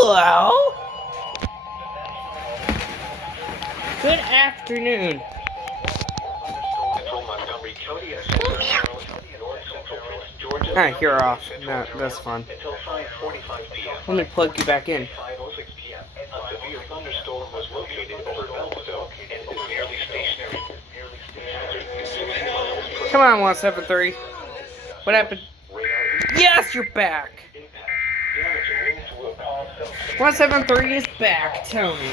Hello. Good afternoon. Alright, you're off. No, that's fun. Let me plug you back in. Come on, 173. What happened? Yes, you're back. 173 is back, Tony.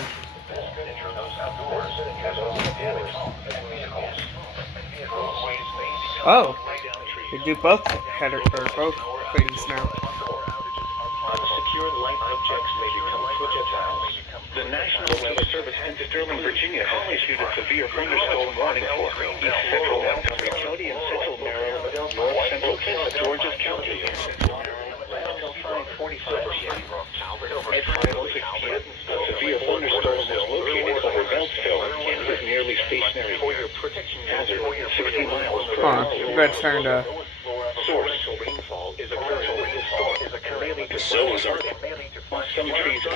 Oh, you do both header or both things now. Unsecure light objects may become projectiles. The National Weather Service in Sterling, Virginia has issued a severe thunderstorm warning for East Central Montgomery County and Central Maryland, North Central Georges County. At 5:06 p.m., a severe thunderstorm was located over Beltsville and was nearly stationary. Hazard 60 miles per hour. I'm going to turn to... Source. Some trees are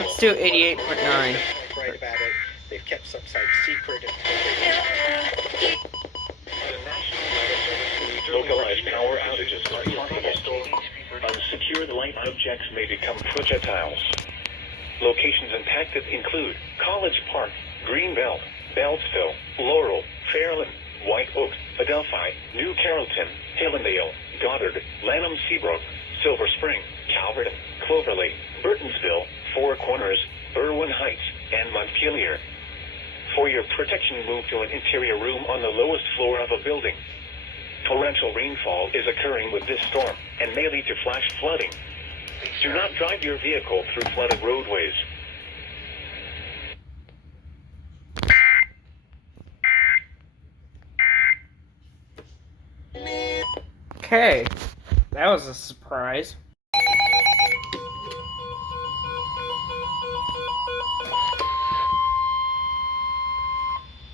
Let's do 88.9. Right about it. They've kept some sites secret. Localized power outages are possible. Unsecured light objects may become projectiles. Locations impacted include College Park, Greenbelt, Beltsville, Laurel, Fairland, White Oak, Adelphi, New Carrollton, Hallandale, Goddard, Lanham Seabrook, Silver Spring, Calverton, Cloverleigh, Burtonsville, Four Corners, Berwyn Heights, and Montpelier. For your protection, move to an interior room on the lowest floor of a building. Torrential rainfall is occurring with this storm and may lead to flash flooding. Do not drive your vehicle through flooded roadways. Okay, that was a surprise.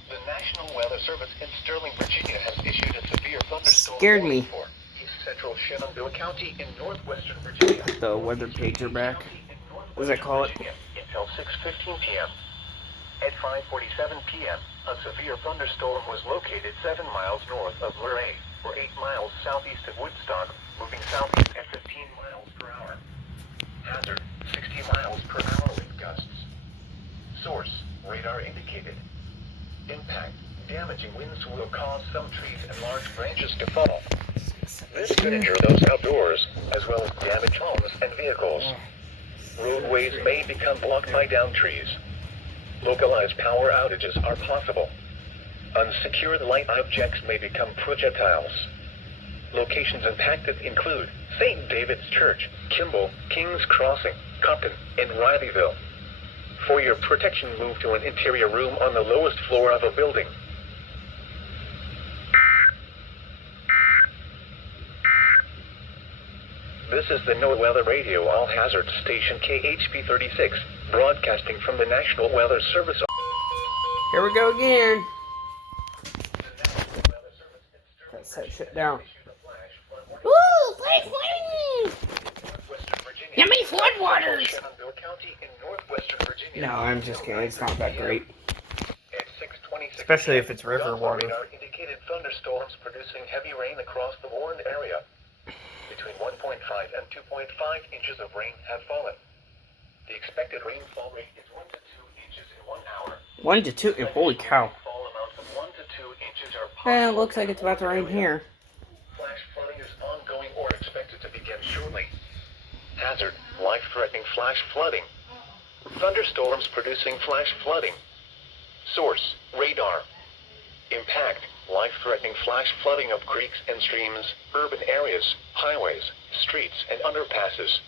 The National Weather Service in Sterling, Virginia has issued a severe thunderstorm Scared me. warning for East Central Shenandoah County in northwestern Virginia. The weather pager back. What does that call it? Until 6:15 p.m. At 5:47 p.m., a severe thunderstorm was located 7 miles north of Luray, or 8 miles southeast of Woodstock, moving southeast at 15 miles per hour. Hazard, 60 miles per hour wind gusts. Source, radar indicated. Impact, damaging winds will cause some trees and large branches to fall. This could injure those outdoors, as well as damage homes and vehicles. Roadways may become blocked by downed trees. Localized power outages are possible. Unsecured light objects may become projectiles. Locations impacted include St. David's Church, Kimball, Kings Crossing, Compton, and Rileyville. For your protection, move to an interior room on the lowest floor of a building. This is the NOAA Weather Radio All Hazards Station KHP 36, broadcasting from the National Weather Service. Here we go again. Let's set shit down. Ooh, flash flooding! Yummy floodwaters! No, I'm just kidding. It's not that great. Especially if it's river water. Indicated thunderstorms producing heavy rain across the warned area. Between 1.5 and 2.5 inches of rain have fallen. The expected rainfall rate is 1 to 2 inches in 1 hour. 1 to 2? Holy cow. Fall amounts of 1 to 2 inches are Well, it looks like it's about to rain here. Flash flooding is ongoing or expected to begin shortly. Hazard, life-threatening flash flooding. Thunderstorms producing flash flooding. Source, radar. Impact, life-threatening flash flooding of creeks and streams, urban areas, highways, streets, and underpasses.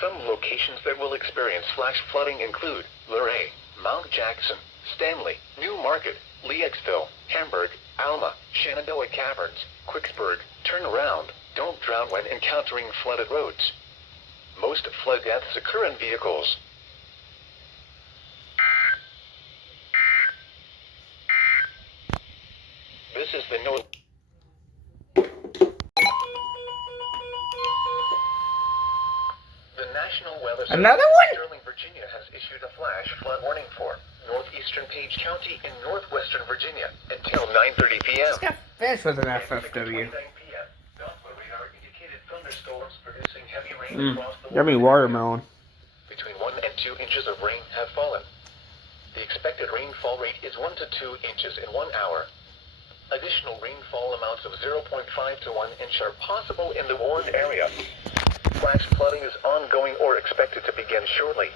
Some locations that will experience flash flooding include Luray, Mount Jackson, Stanley, New Market, Leexville, Hamburg, Alma, Shenandoah Caverns, Quicksburg. Turn around. Don't drown when encountering flooded roads. Most flood deaths occur in vehicles. This is the NOAA. The National Weather Service Another in one? Sterling, Virginia has issued a flash flood warning for northeastern Page County in northwestern Virginia until 9:30 p.m. Just got finished with an At FFW. 6:29 p.m., Doppler radar indicated thunderstorms producing heavy rain across the Yummy watermelon. Between 1 and 2 inches of rain have fallen. The expected rainfall rate is 1 to 2 inches in 1 hour. Additional rainfall amounts of 0.5 to 1 inch are possible in the warned area. Flash flooding is ongoing or expected to begin shortly.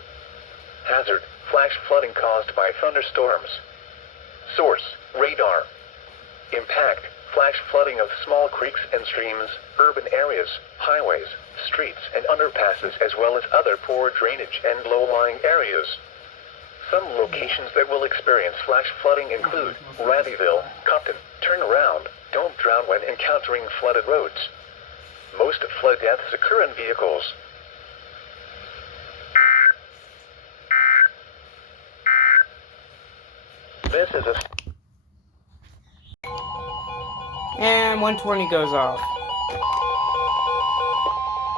Hazard: flash flooding caused by thunderstorms. Source: radar. Impact: flash flooding of small creeks and streams, urban areas, highways, streets, and underpasses, as well as other poor drainage and low-lying areas. Some locations that will experience flash flooding include Rabyville, Compton. Turn around. Don't drown when encountering flooded roads. Most flood deaths occur in vehicles. This is a... And 120 goes off. The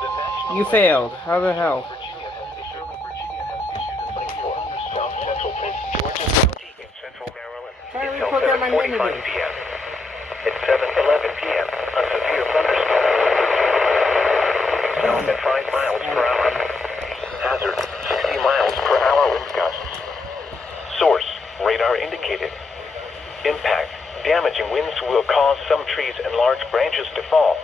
National You failed. How the hell? Virginia has issued a warning for South Central Georgia County in central Maryland. Why do we Until put that on my 7:45 menu? p.m. At 7:11 p.m., a severe thunderstorm at 5 miles per hour. Hazard: 60 miles per hour wind gusts. Source: radar indicated. Impact: damaging winds will cause some trees and large branches to fall.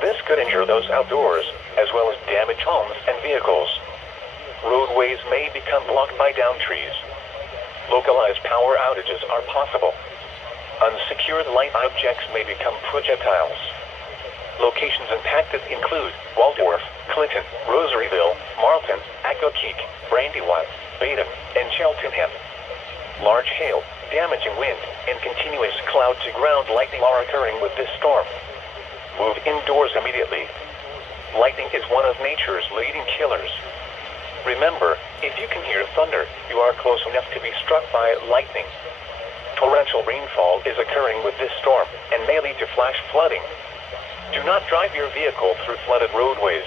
This could injure those outdoors, as well as damage homes and vehicles. Roadways may become blocked by downed trees. Localized power outages are possible. Unsecured light objects may become projectiles. Locations impacted include Waldorf, Clinton, Rosaryville, Marlton, Accokeek, Brandywine, Baden, and Cheltenham. Large hail, damaging wind, and continuous cloud-to-ground lightning are occurring with this storm. Move indoors immediately. Lightning is one of nature's leading killers. Remember, if you can hear thunder, you are close enough to be struck by lightning. Torrential rainfall is occurring with this storm and may lead to flash flooding. Do not drive your vehicle through flooded roadways.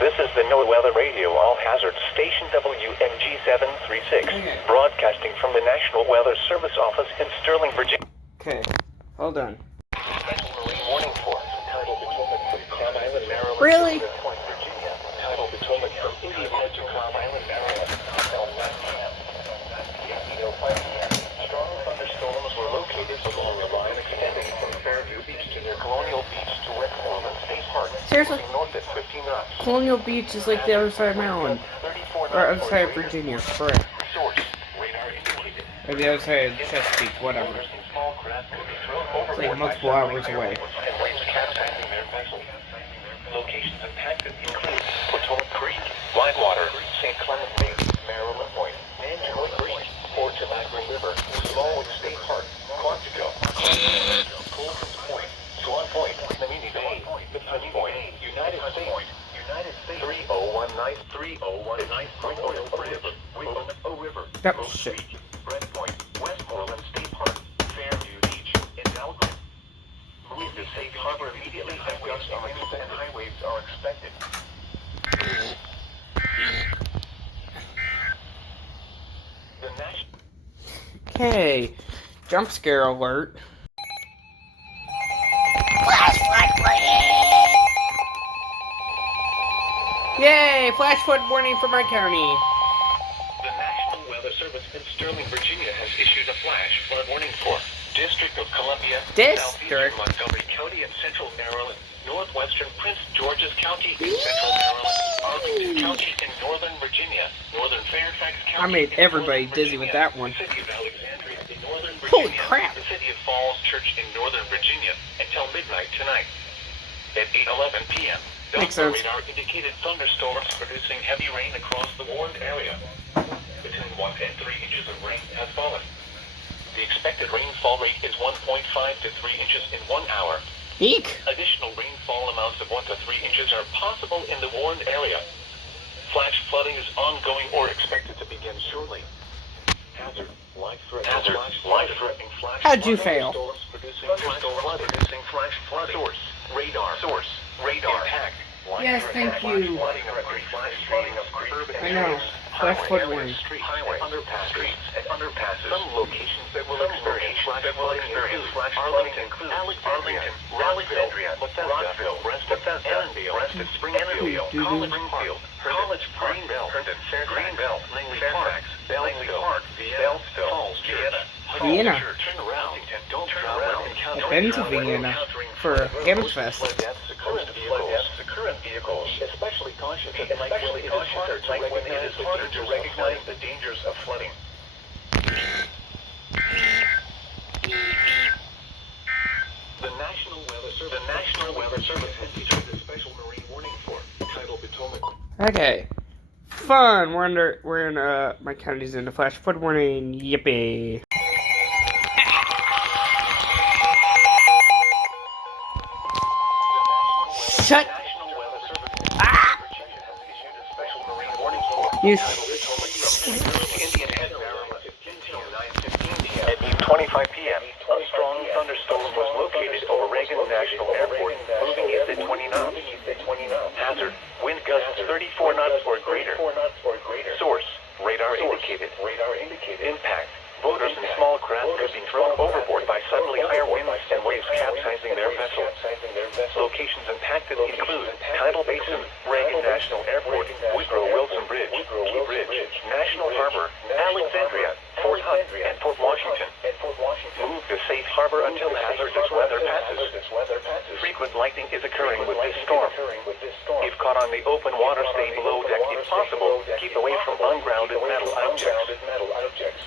This is the NOAA Weather Radio All Hazards Station WMG 736, broadcasting from the National Weather Service office in Sterling, Virginia. Okay, hold on. Special Marine Warning Force, tidal Potomac from Cloud Island, Maryland, Really? to Cedar Point, Virginia. Tidal Potomac from Indian Head to Cloud Island, Maryland, until 9 p.m. 8:05 p.m. Strong thunderstorms were located along the line extending from Fairview Beach to near Colonial Beach to Westmoreland State Park. Seriously? Moving north at 15 knots. Colonial Beach is like the other side of Maryland. 34 Or knots other side of for Virginia, correct. Source: radar indicated. Or the other side of Chesapeake, whatever. Small craft will be thrown It's like overboard multiple by hours away. and waves capsizing their vessel. Locations impacted include Potomac Creek, Whitewater, St. Clement Bay, Maryland Point, Nantucket Creek, Port Temagara River, Smallwood State Park, Quantico, Colton's Point, Swan Point, Namini Bay, McHoney Point, United States, 3019, River, That Ghost shit. Creek, Brent Point, Westmoreland State Park, Fairview Beach, and Algon. Move to safe harbor immediately as gusts and winds and high waves are expected. The national Okay, jump scare alert. Yay! Flash flood warning for my county. The National Weather Service in Sterling, Virginia has issued a flash flood warning for District of Columbia, District? Southeastern Montgomery County in central Maryland, northwestern Prince George's County in central Maryland, Arlington County in northern Virginia, northern Fairfax County. I made in everybody northern dizzy with Virginia, that one. The city of Alexandria in northern Holy Virginia, crap. the city of Falls Church in northern Virginia until midnight tonight. At 8:11 p.m. Makes Doppler sense. radar indicated thunderstorms producing heavy rain across the warned area. Between 1 and 3 inches of rain has fallen. The expected rainfall rate is 1.5 to 3 inches in 1 hour. Eek! Additional rainfall amounts of 1 to 3 inches are possible in the warned area. Flash flooding is ongoing or expected to begin shortly. Hazard, life-threatening flash. How'd you fail? Thunderstorms producing flash flooding. Source, radar. Source, radar. Impact. Yes, thank you. Flooding of creeks, flash flooding of creeks. Urban I know. areas, Flash highways, flood warning. highways, underpasses. Some locations that will experience flash flooding include Alexandria, Rockville, Bethesda, Springfield, College Park, Greenbelt, Langley Park, Beltsville, Falls, Vienna. Turn around. Don't turn around. I've been to Vienna for Hammerfest. Current vehicles, especially cautious at night when it is harder to recognize the dangers of flooding. The National Weather Service has issued a special marine warning for tidal Potomac. Okay. Fun. We're in my county's in a flash flood warning. Yippee. Shut. National Weather Service in Virginia has issued a special marine warning for You tidal Potomac. Indian Head until 9:15 p.m. At 8:25 p.m., a strong thunderstorm was located over Reagan National Airport, moving east at 20 knots. Hazard: wind gusts 34 knots or greater. Source: radar indicated. Impact: boaters and small craft could be thrown overboard by suddenly higher winds and waves capsizing their vessels. Locations impacted include Tidal Basin, Reagan National Airport, Woodrow Wilson Bridge, Key Bridge, National Harbor, Alexandria, Fort Hunt, and Fort Washington. Move to safe harbor until hazardous weather passes. Frequent lightning is occurring with this storm. If caught on the open water, stay below deck if possible. Keep away from ungrounded metal objects.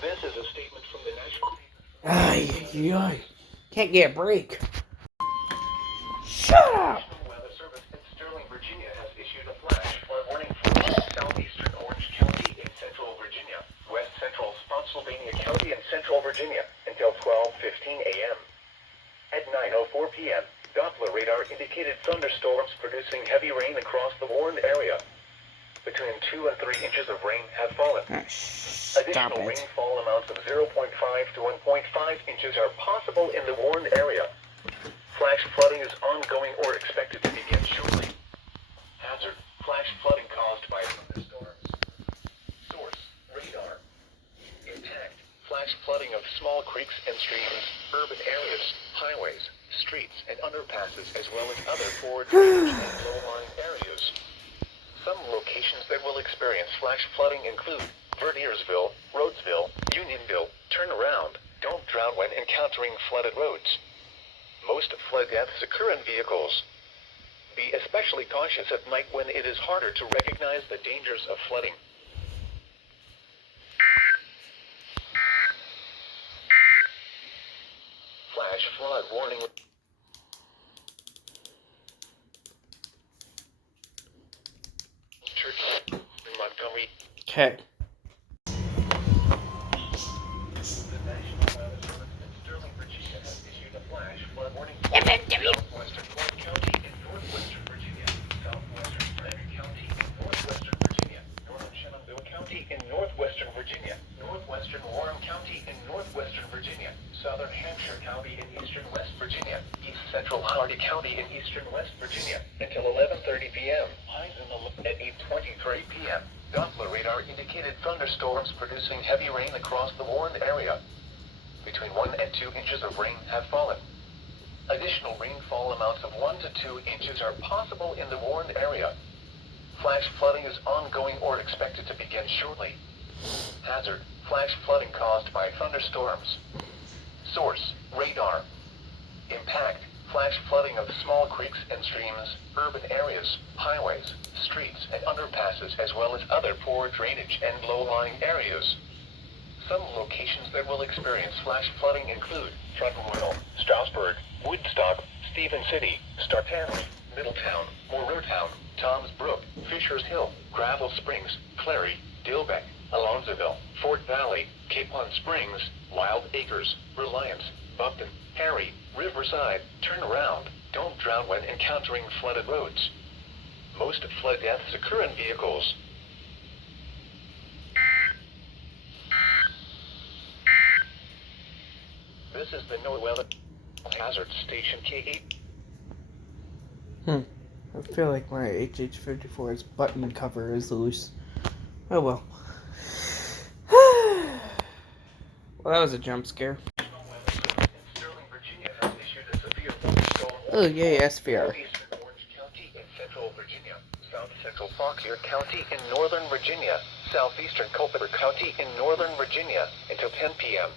This is a statement from the National... Ay. Can't get a break. Shut up. National Weather Service in Sterling, Virginia has issued a flash flood warning for southeastern Orange County in central Virginia, west central Spotsylvania County and central Virginia until 12:15 a.m. At 9:04 p.m., Doppler radar indicated thunderstorms producing heavy rain across the warned area. Between 2 and 3 inches of rain have fallen. Stop Additional it. rainfall amounts of 0.5 to 1.5 inches are possible in the warned area. Flash flooding is ongoing or expected to begin shortly. Hazard: flash flooding caused by thunderstorms. Source: radar. Impact: flash flooding of small creeks and streams, urban areas, highways, streets, and underpasses, as well as other poor drainage and low-lying areas. Some locations that will experience flash flooding include Verdiersville, Rhodesville, Unionville. Turn around. Don't drown when encountering flooded roads. Most flood deaths occur in vehicles. Be especially cautious at night when it is harder to recognize the dangers of flooding. Flash flood warning. Church in Montgomery. Okay. The National Weather Service in Sterling, Virginia has issued a flash flood warning for southwestern Clark County in northwestern Virginia, southwestern Frederick County in northwestern Virginia, northern Shenandoah County in northwestern Virginia, northwestern Warren County in northwestern Virginia, southern Hampshire County in eastern West Virginia, east central Hardy County in eastern West Virginia, until 11:30 p.m. Highs in the at 8:23 p.m. Doppler radar indicated thunderstorms producing heavy rain across the warned area. Between 1 and 2 inches of rain have fallen. Additional rainfall amounts of 1 to 2 inches are possible in the warned area. Flash flooding is ongoing or expected to begin shortly. Hazard: flash flooding caused by thunderstorms. Source: radar. Impact: flash flooding of small creeks and streams, urban areas, highways, streets, and underpasses, as well as other poor drainage and low-lying areas. Some locations that will experience flash flooding include Front Royal, Strasburg, Woodstock, Stephen City, Startanley, Middletown, Monroetown, Toms Brook, Fishers Hill, Gravel Springs, Clary, Dilbeck, Alonzoville, Fort Valley, Capon Springs, Wild Acres, Reliance, Buckton, Harry, Riverside. Turn around. Don't drown when encountering flooded roads. Most flood deaths occur in vehicles. This is the NOAA Hazard Station K8. I feel like my HH-54's button cover is loose. Oh well. Well, that was a jump scare. Sterling, Virginia has issued a severe thunderstorm. Oh yay, SVR. Northeastern Orange County in central Virginia, south central Fauquier County in northern Virginia, southeastern Culpeper County in northern Virginia until 10 p.m.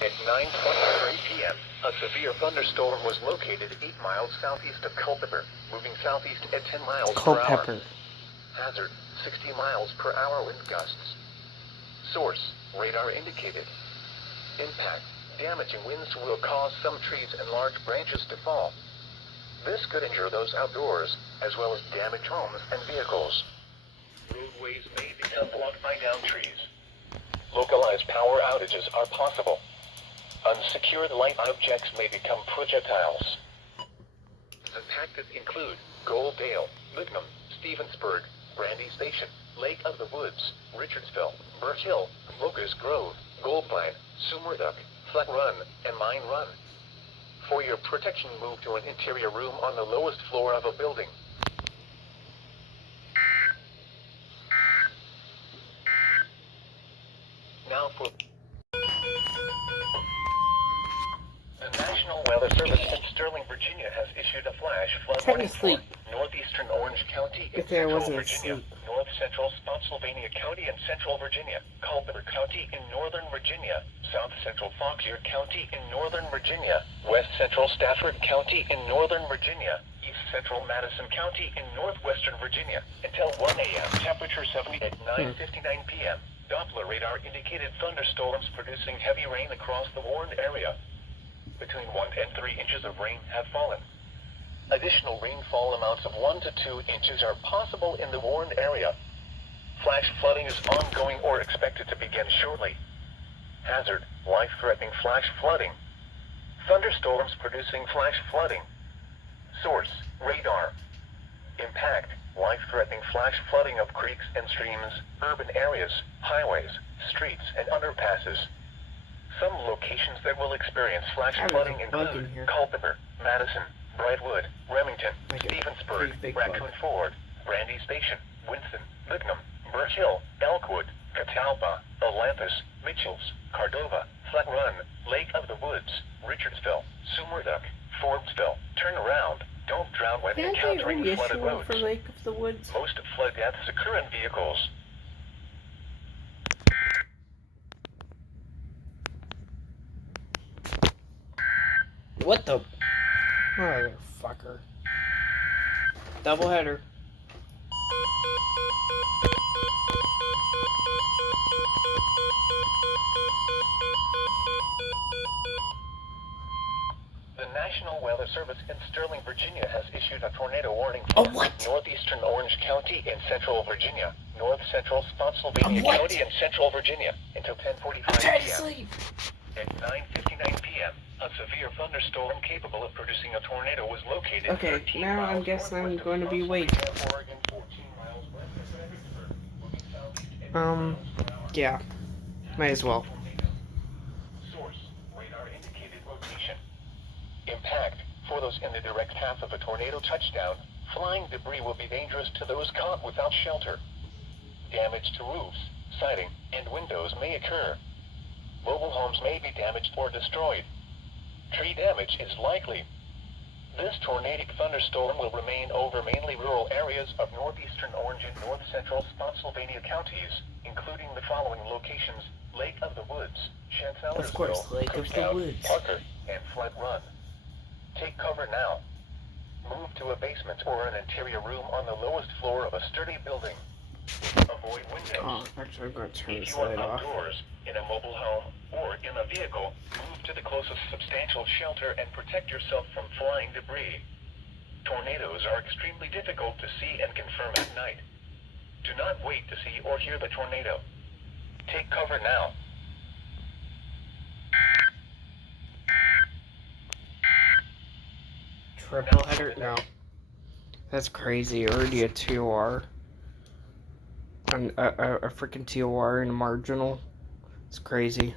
At 9:23 p.m., a severe thunderstorm was located 8 miles southeast of Culpeper, moving southeast at 10 miles per hour. Culpeper. Hazard, 60 miles per hour wind gusts. Source, radar indicated. Impact, damaging winds will cause some trees and large branches to fall. This could injure those outdoors, as well as damage homes and vehicles. Roadways may become blocked by downed trees. Localized power outages are possible. Unsecured light objects may become projectiles. Impacted include Goldale, Lignum, Stevensburg, Brandy Station, Lake of the Woods, Richardsville, Birch Hill, Locust Grove, Goldmine, Sumerduck, Flat Run, and Mine Run. For your protection, move to an interior room on the lowest floor of a building. Now for the National Weather Service in Sterling, Virginia has issued a flash flood Trying to warning for sleep. northeastern Orange County in Good thing I central wasn't Virginia, asleep. north central Spotsylvania County in central Virginia, Culpeper County in northern Virginia, south central Fauquier County in northern Virginia, west central Stafford County in northern Virginia, east central Madison County in northwestern Virginia until 1 a.m. Temperature 70 at 9:59 p.m. Doppler radar indicated thunderstorms producing heavy rain across the warned area. Between 1 and 3 inches of rain have fallen. Additional rainfall amounts of 1 to 2 inches are possible in the warned area. Flash flooding is ongoing or expected to begin shortly. Hazard, life-threatening flash flooding. Thunderstorms producing flash flooding. Source, radar. Impact, life-threatening flash flooding of creeks and streams, urban areas, highways, streets, and underpasses. Some locations that will experience flash There's a flooding bug include in here. Culpeper, Madison, Brightwood, Remington, Like a Stevensburg, pretty big Raccoon bug. Ford, Brandy Station, Winston, Lignum, Birch Hill, Elkwood, Catawba, Olympus, Mitchells, Cordova, Flat Run, Lake of the Woods, Richardsville, Sumerduck, Forbesville. Turn around. Don't drown when Can't they encountering flooded reissue roads. for Lake of the Woods? Most flood deaths occur in vehicles. What the? Motherfucker. Doubleheader. The National Weather Service in Sterling, Virginia has issued a tornado warning A for what? northeastern Orange County in central Virginia, north central Spotsylvania A what? County in central Virginia until 10:45 Trying to p.m. sleep. At 9:59 p.m., a severe thunderstorm capable of producing a tornado was located. Okay, 13 now I miles guess I'm northwest of going to be awake. Spotsylvania, Oregon, 14 miles west of Fredericksburg, moving southeast at 10 miles per hour. Yeah. Might as well. Source, radar indicated location. Impact, for those in the direct path of a tornado touchdown, flying debris will be dangerous to those caught without shelter. Damage to roofs, siding, and windows may occur. Mobile homes may be damaged or destroyed. Tree damage is likely. This tornadic thunderstorm will remain over mainly rural areas of northeastern Orange and north central Spotsylvania counties, including the following locations: Lake of the Woods, Chancellorsville, Of course, Lake of the Cooktown, Woods. Parker, and Flat Run. Take cover now. Move to a basement or an interior room on the lowest floor of a sturdy building. Avoid windows. Oh, actually, I'm going to turn If this you are light off. outdoors, in a mobile home, or in a vehicle, move to the closest substantial shelter and protect yourself from flying debris. Tornadoes are extremely difficult to see and confirm at night. Do not wait to see or hear the tornado. Take cover now. Triple header? No. That's crazy. Already a TOR. A freaking TOR in a marginal. It's crazy.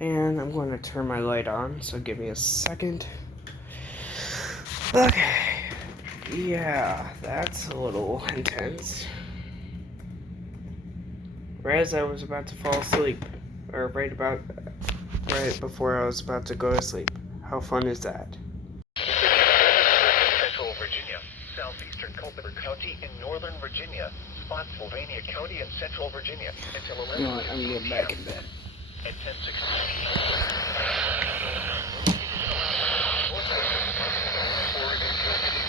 And I'm going to turn my light on, so give me a second. Okay. Yeah, that's a little intense. Right as I was about to fall asleep. Or right before I was about to go to sleep. How fun is that? Central Virginia, southeastern Culpeper County in northern Virginia, Spotsylvania County in central Virginia until 11 You know what, I'm getting back in bed. At 10:16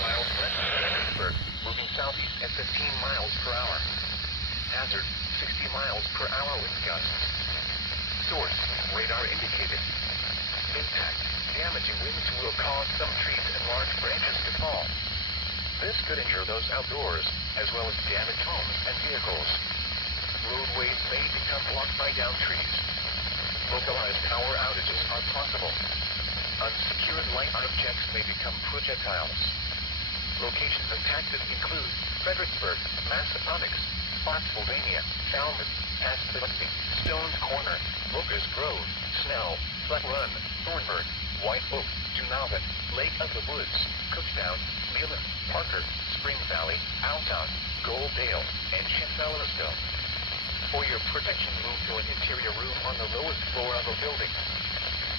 miles west of Fredericksburg, moving southeast at 15 miles per hour. Hazard, 60 miles per hour with gusts. Source, radar indicated. Impact, damaging winds will cause some trees and large branches to fall. This could injure those outdoors, as well as damage homes and vehicles. Roadways may become blocked by downed trees. Localized power outages are possible. Unsecured light objects may become projectiles. Locations impacted include Fredericksburg, Massaponax, Spotsylvania, Falmouth, Aspen, Stones Corner, Locust Grove, Snell, Flat Run, Thornburg, White Oak, Junavin, Lake of the Woods, Cookstown, Leland, Parker, Spring Valley, Alton, Goldale, and Chancellorsville. For your protection, move to an interior room on the lowest floor of a building.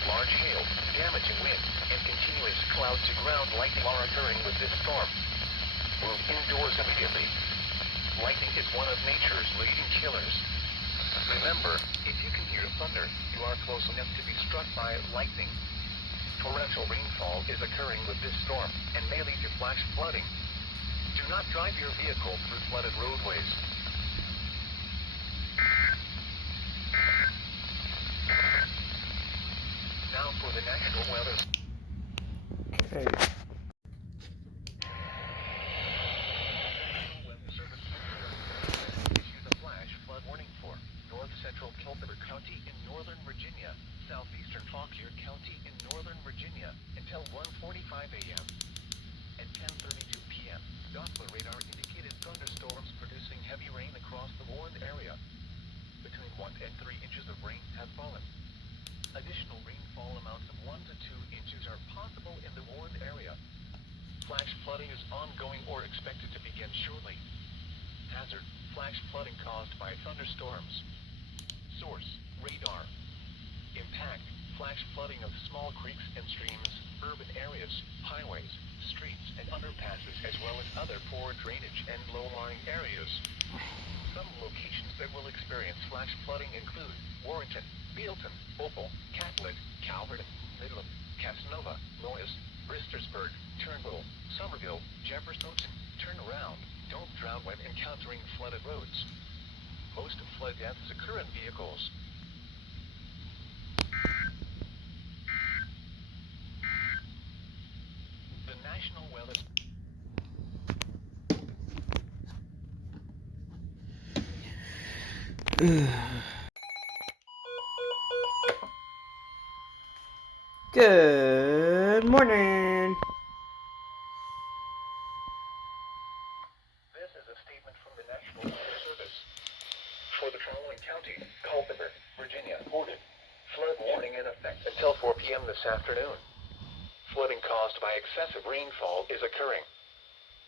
Large hail, damaging wind, and continuous cloud-to-ground lightning are occurring with this storm. Move indoors immediately. Lightning is one of nature's leading killers. Remember, if you can hear thunder, you are close enough to be struck by lightning. Torrential rainfall is occurring with this storm and may lead to flash flooding. Do not drive your vehicle through flooded roadways. Now for the national weather. Okay. National Weather Service issues a flash flood warning for north central Culpeper County in northern Virginia, southeastern Fauquier County in northern Virginia until 1:45 a.m. At 10:32 p.m., Doppler radar indicated thunderstorms producing heavy rain across the warned area. Between 1 and 3 inches of rain have fallen. Additional rainfall amounts of 1 to 2 inches are possible in the warned area. Flash flooding is ongoing or expected to begin shortly. Hazard, flash flooding caused by thunderstorms. Source, radar. Impact, flash flooding of small creeks and streams, urban areas, highways, streets, and underpasses, as well as other poor drainage and low-lying areas. Some locations that will experience flash flooding include Warrenton, Bealton, Opal, Catlett, Calvert, Midland, Casanova, Lois, Bristersburg, Turnbull, Somerville, Jefferson. Turn around. Don't drown when encountering flooded roads. Most flood deaths occur in vehicles. The National Weather Good morning. This is a statement from the National Weather Service. For the following county, Culpeper, Virginia, ordered. Flood warning in effect until 4 p.m. this afternoon. Flooding caused by excessive rainfall is occurring.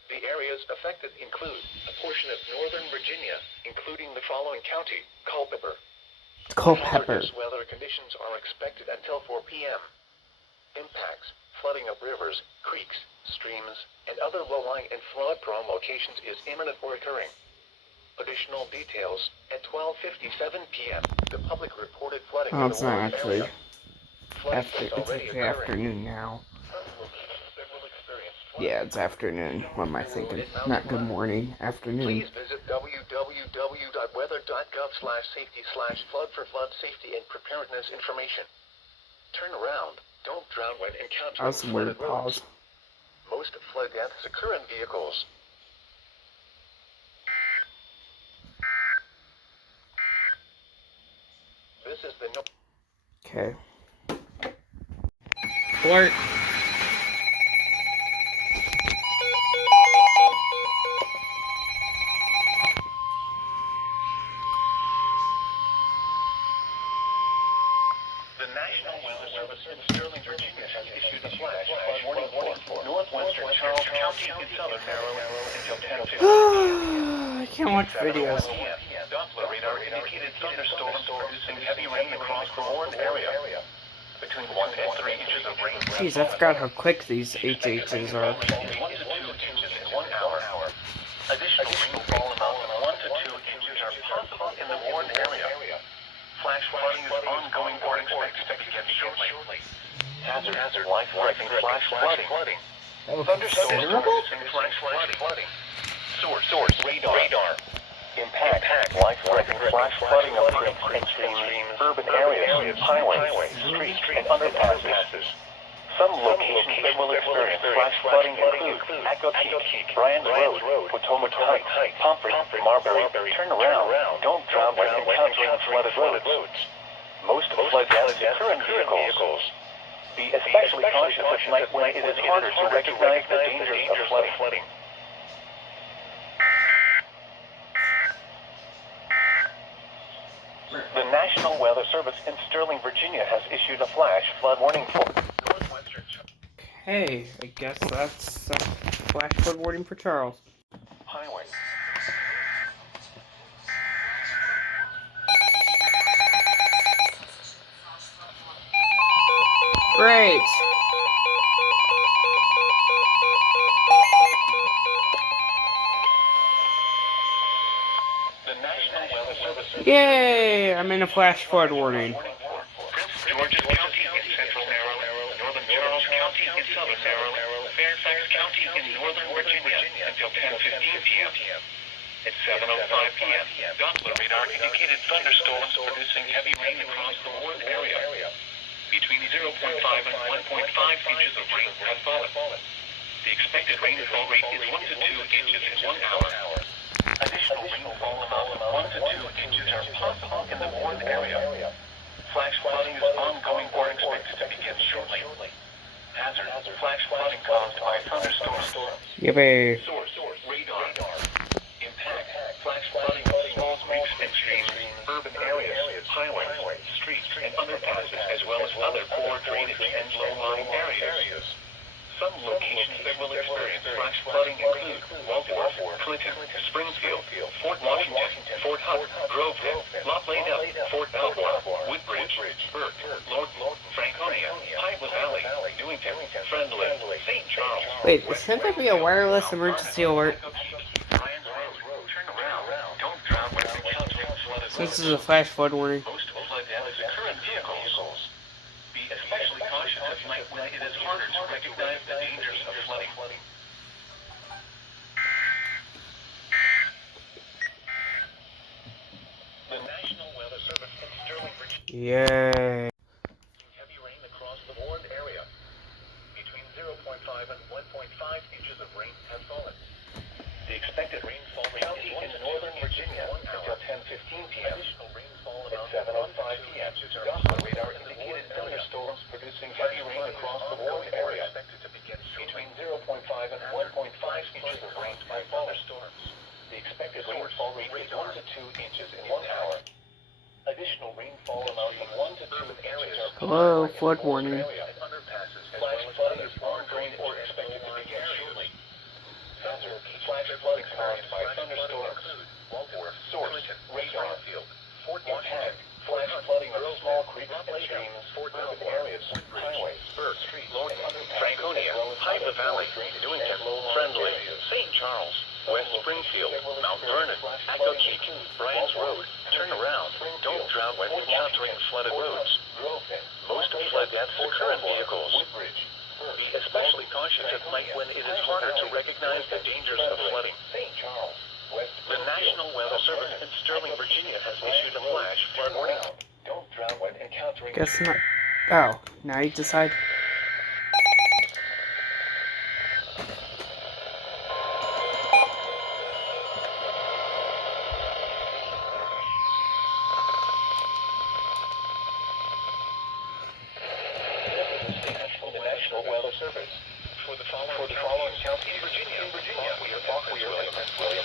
The areas affected include a portion of northern Virginia, including the following county, Culpeper. Culpeper. Hazardous weather conditions are expected until 4 p.m. Impacts, flooding of rivers, creeks, streams, and other low-lying and flood-prone locations is imminent or occurring. Additional details at 12:57 p.m. The public reported flooding Oh, in it's the not warned actually area. Flooding after. is It's already actually occurring. afternoon now. Some locations that will experience flooding Yeah, it's afternoon. What am I thinking? Not good morning. Afternoon. Please visit www.weather.gov/safety/flood for flood safety and preparedness information. Turn around. Don't drown when That encountering was a weird flooded roads. pause. Most flood deaths occur in vehicles. This is the Okay. Alert. The National Weather Service in Sterling, Virginia has issued a flash flood warning for northwestern Charles County in southern Maryland until 10:15 I can't watch videos. p.m. Doppler radar indicated thunderstorms producing heavy rain across the warned area. Between 1 and 3 inches of rain. Jeez, I forgot how quick these HHs are. 1 to 2 inches in 1 hour. Additional rainfall amounts of 1 to 2 inches are possible in the warned area. Flash flooding is ongoing or expected to begin shortly. Hazard, life-threatening flash flooding. Oh, Thunderstorms considerable? producing flash flooding. Source, radar. Impact, life-threatening flash flooding of creeks and streams, urban areas, highways, streets, and underpasses. Some locations that will experience flash flooding include Accokeek, Bryan's Road, Potomac Heights, Pomfret, Marbury. Turn around. Don't drown when encountering flooded roads. Most flood damage occur in vehicles. Be especially cautious at night when it is harder to recognize the dangers of flooding. The National Weather Service in Sterling, Virginia has issued a flash flood warning for northwestern Hey, I guess that's a flash flood warning for Charles. highway. Great! The National Weather Service Yay! I'm in a flash flood warning. Prince George's County in central Maryland, northern Charles County in southern Maryland, Fairfax County in northern Virginia until 10:15 p.m. At 7:05 p.m., Doppler radar indicated thunderstorms producing heavy rain across the warned area. Between 0.5 and 1.5 inches of rain have fallen. The expected rainfall rate is 1 to 2 inches in 1 hour. Additional rainfall amounts of 1 to 2 inches are possible in the warned area. Flash flooding is ongoing or expected to begin shortly. Hazard, flash flooding caused by thunderstorms. Yippee. Source, radar. Impact, flash flooding of small creeks and streams, urban areas, highways, streets, and underpasses, as well as other poor drainage and low-lying areas. Some locations that will experience flash flooding include Waldorf, Clinton, Springfield, Fort Washington, Fort Hunt, Groveville, Lafayette, Fort Belvoir, Woodbridge, Burke, Lord, Franconia, Pine Valley, Newington, Friendly, St. Charles. Wait, shouldn't there be a wireless emergency alert? Bryan's Road. Turn around. Don't drown when encountering flooded So this roads. is a flash flood warning. Most flood damage occur in vehicles. Be especially cautious at night when it is harder to recognize the dangers of flooding. The National Weather Service in Sterling, Virginia, Yay. heavy rain across the warned area. Between 0.5 and 1.5 inches of rain has fallen. The expected rainfall rate is in northern Virginia until 10:15 p.m. Additional rainfall at 7:05 p.m. Doppler radar indicated thunderstorms producing heavy rain across the warned area. Between 0.5 and 1.5 inches of rain by thunderstorms. The expected rainfall rate is 1 to 2 inches in 1 hour. Additional rainfall amounts of 1 to 2 inches are Hello, flood warning. underpasses. Flash flooding is ongoing or expected to begin shortly. Hazard, flash flooding caused by thunderstorms. Source, radar. Fort Washington, flash flooding of small creeks and streams, urban areas, highways, streets, Franconia, Pine Valley, Newington, Friendly, St. Charles, West Springfield, Mount Vernon, Accokeek, Bryan's Road. Turn around. Don't drown when encountering flooded roads. Most flood deaths occur in vehicles. Be especially cautious at night when it is harder to recognize the dangers of flooding. The National Weather Service in Sterling, Virginia has issued a flash flood warning. Don't drown when encountering Guess not. Oh, now you decide. the National Weather Service. For the following counties in Virginia, Fauquier, and Prince William.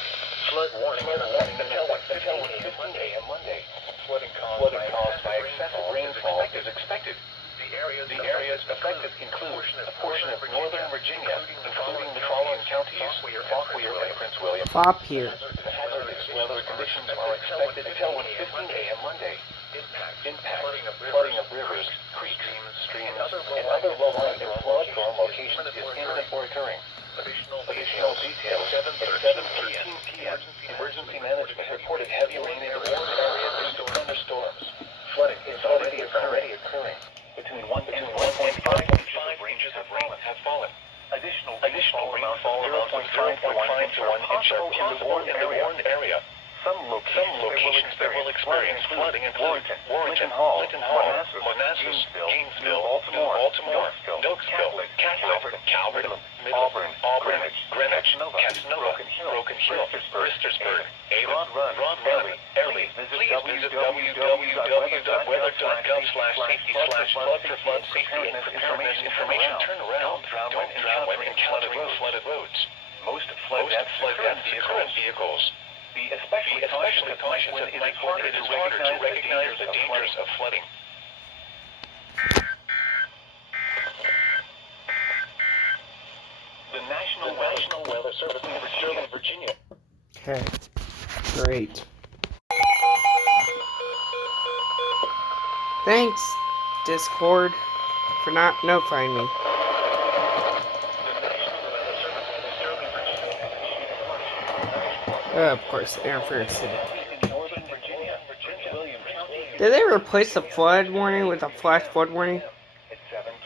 Flood warning until 15 a.m. Monday. Flooding caused by excessive rainfall is expected. Fop here. Hazardous weather conditions are expected until 1:15 a.m. Monday. Impact, flooding of rivers, creeks, streams, and other low-lying flood-prone locations is imminent or occurring. Additional details at 7:13 p.m. Emergency management reported heavy rain in the warm area due to thunderstorms. Flooding is already occurring. Between 1 and 1.5 inches of rain have fallen. Additional rainfall amounts of 0.5 to 1 inch are possible in the warned area. Some locations that will experience flooding include Warrenton, Linton Hall, Manassas, Gainesville, Baltimore, Noakesville, Catholic, Calvert, Auburn, Greenwich, Casanova, Broken Hill, Bristersburg, Avon, Raleigh. Please visit www.weather.gov/safety/flood-for-flood-safety and preparedness information. Turn around. Don't drown when encountering flooded roads. Most flood deaths occur in vehicles. Be especially cautious when it is harder to recognize the dangers of flooding. The National Weather Service in Sterling, Virginia. Okay, great. Thanks, Discord, for not notifying me. Of course, interference did it. Did they replace the flood warning with a flash flood warning? At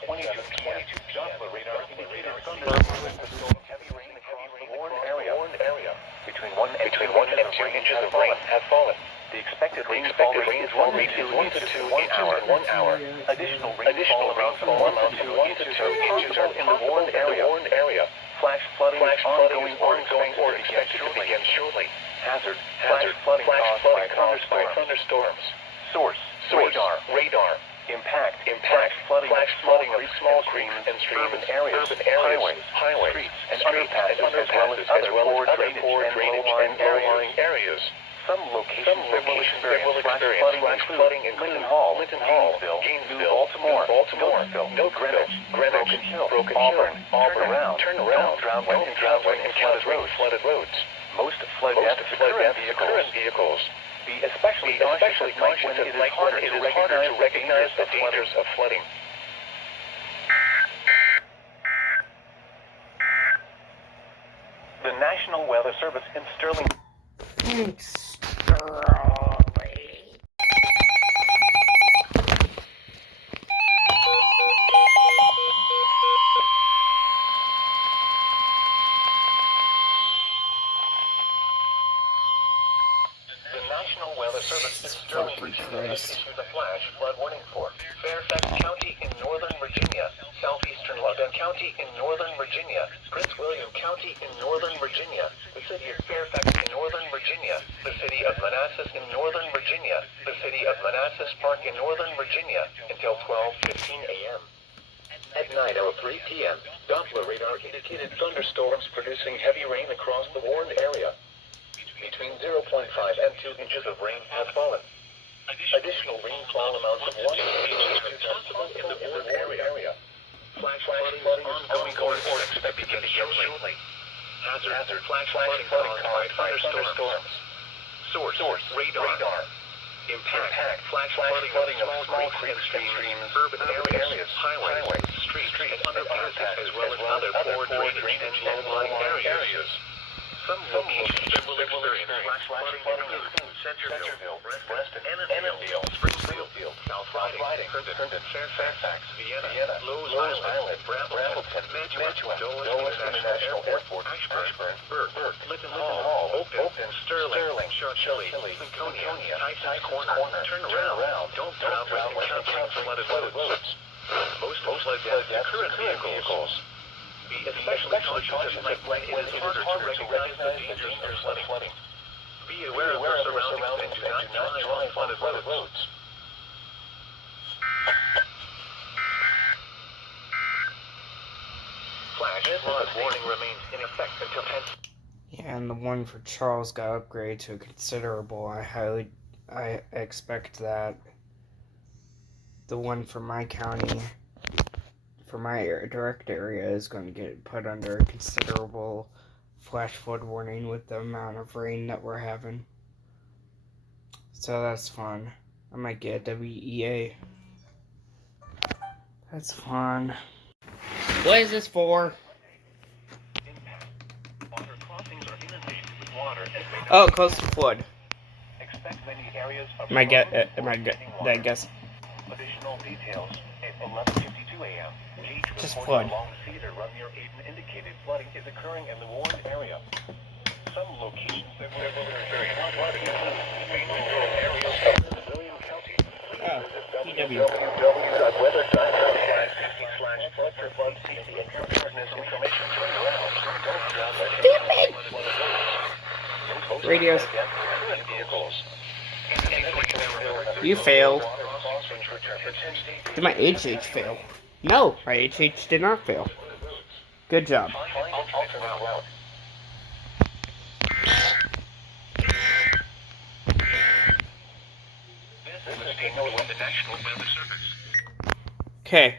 7:22 p.m. Doppler radar indicated thunderstorms with heavy rain across the warned area. Between 1 and 2 inches of rain have fallen. The expected rainfall rate is 1 to 2 in 1 hour. Additional rainfall amounts of 1 to 2 inches are in the warned area. Flash flooding ongoing or expected to begin shortly. Hazard, flooding caused by thunderstorms. Source, radar. Impact, flooding of small creeks and streams, urban areas, highways, and underpasses, as well as other poor drainage and low-lying areas. Some locations that will experience flash flooding include Linton Hall, Gainesville, Baltimore, Noakesville, Greenwich, Broken Hill, Auburn. Turn around. Don't drown when encountering flooded roads. Most flood deaths occur in vehicles. Be especially cautious when it is harder to recognize the dangers of flooding. The National Weather Service in Sterling. Thanks, National Weather Service in Sterling, Virginia issued a flash flood warning for Fairfax County in northern Virginia, southeastern Loudon County in northern Virginia, Prince William County in northern Virginia, the city of Fairfax in northern Virginia, the city of Manassas in northern Virginia, the city of Manassas Park in northern Virginia, until 12:15 a.m. At 9:03 p.m., Doppler radar indicated thunderstorms producing heavy rain across the warned area. Between 0.5 and 2 inches of rain have fallen. Additional rainfall amounts of 1 to 2 inches are possible in the warned area. Flash flooding is ongoing or expected to begin shortly. Hazard, flash flooding caused by thunderstorms. Source, radar. Impact, flash flooding of small creeks and streams, urban areas, highways, streets, and underpasses, as well as other poor drainage and low-lying areas. Some locations that will experience flash flooding include Centerville, Reston, Annandale, Springfield, South Riding, Herndon, Fairfax, Vienna, Lowes Island, Brambleton, Mantua, Dulles International Airport, Ashburn, Burke, Linton Hall, Oakton, Sterling, Shirley, Lincolnia, Tyson's Corner. Turn around. Don't drown when encountering flooded roads. Most flood deaths occur in vehicles. Be especially cautious when it is harder to recognize the dangers of flooding. Be aware of your surroundings and do not drive on flooded roads. Flash flood warning remains in effect until 10. Yeah, and the one for Charles got upgraded to a considerable. I expect that the one for my county, for my direct area, is going to get put under a considerable flash flood warning with the amount of rain that we're having. So that's fun. I might get a WEA. That's fun. What is this for? Water crossings are inundated with water as they Oh, close to flood. expect many areas of Am I water. guess? Additional details at 11:52 a.m. Gauge Just reports flood. along Cedar run near Aden indicated flooding is occurring in the warned area. Some locations that were very flooding include rural areas of William County. Oh, PW. www.weather.gov/flood for flood safety and preparedness information. Stupid. Radios. You failed. Did my HH fail? No, my HH did not fail. Good job. Okay.